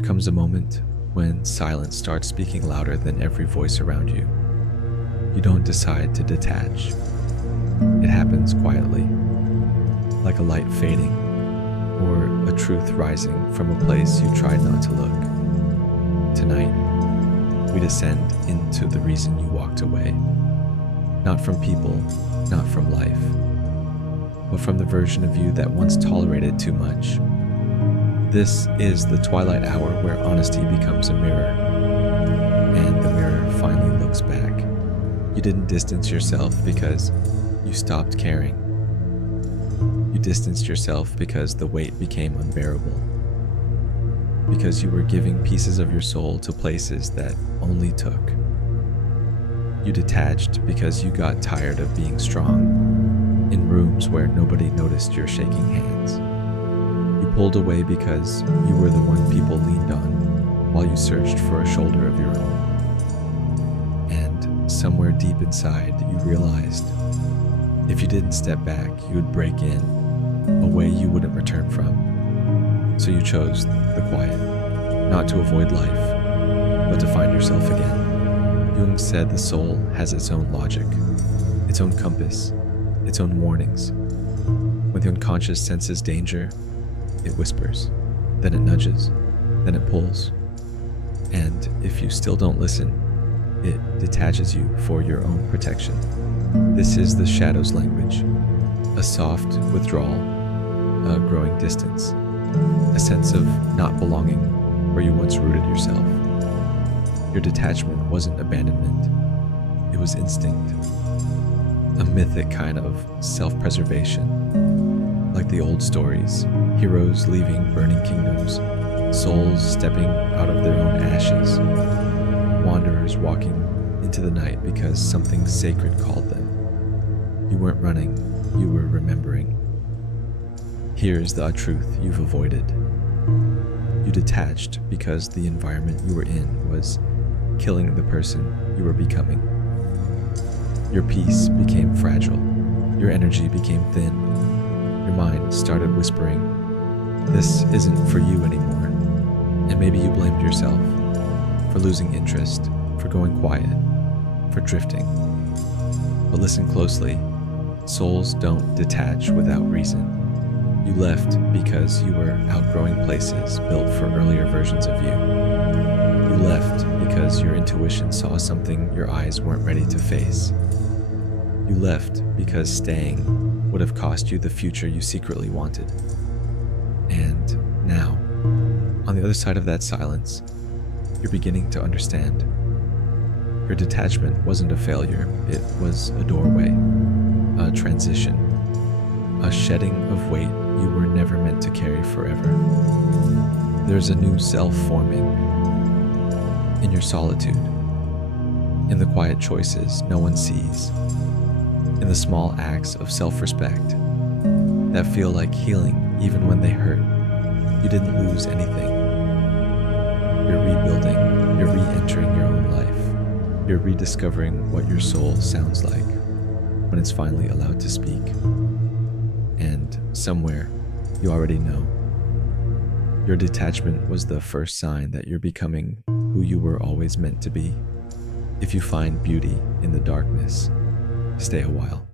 There comes a moment when silence starts speaking louder than every voice around you. You don't decide to detach. It happens quietly, like a light fading or a truth rising from a place you tried not to look. Tonight, we descend into the reason you walked away. Not from people, not from life, but from the version of you that once tolerated too much. This is the twilight hour where honesty becomes a mirror, and the mirror finally looks back. You didn't distance yourself because you stopped caring. You distanced yourself because the weight became unbearable. Because you were giving pieces of your soul to places that only took. You detached because you got tired of being strong in rooms where nobody noticed your shaking hands. You pulled away because you were the one people leaned on while you searched for a shoulder of your own. And somewhere deep inside, you realized if you didn't step back, you would break in a way you wouldn't return from. So you chose the quiet, not to avoid life, but to find yourself again. Jung said the soul has its own logic, its own compass, its own warnings. When the unconscious senses danger, it whispers, then it nudges, then it pulls. And if you still don't listen, it detaches you for your own protection. This is the shadow's language, a soft withdrawal, a growing distance, a sense of not belonging where you once rooted yourself. Your detachment wasn't abandonment, it was instinct, a mythic kind of self-preservation, like the old stories, heroes leaving burning kingdoms, souls stepping out of their own ashes, wanderers walking into the night because something sacred called them. You weren't running, you were remembering. Here's the truth you've avoided. You detached because the environment you were in was killing the person you were becoming. Your peace became fragile. Your energy became thin. Your mind started whispering, "This isn't for you anymore." And maybe you blamed yourself for losing interest, for going quiet, for drifting. But listen closely. Souls don't detach without reason. You left because you were outgrowing places built for earlier versions of you. You left because your intuition saw something your eyes weren't ready to face. You left because staying would have cost you the future you secretly wanted. And now, on the other side of that silence, you're beginning to understand. Your detachment wasn't a failure, it was a doorway, a transition, a shedding of weight you were never meant to carry forever. There's a new self forming in your solitude, in the quiet choices no one sees, in the small acts of self-respect that feel like healing even when they hurt. You didn't lose anything. You're rebuilding, you're re-entering your own life. You're rediscovering what your soul sounds like when it's finally allowed to speak. And somewhere, you already know. Your detachment was the first sign that you're becoming who you were always meant to be. If you find beauty in the darkness, stay a while.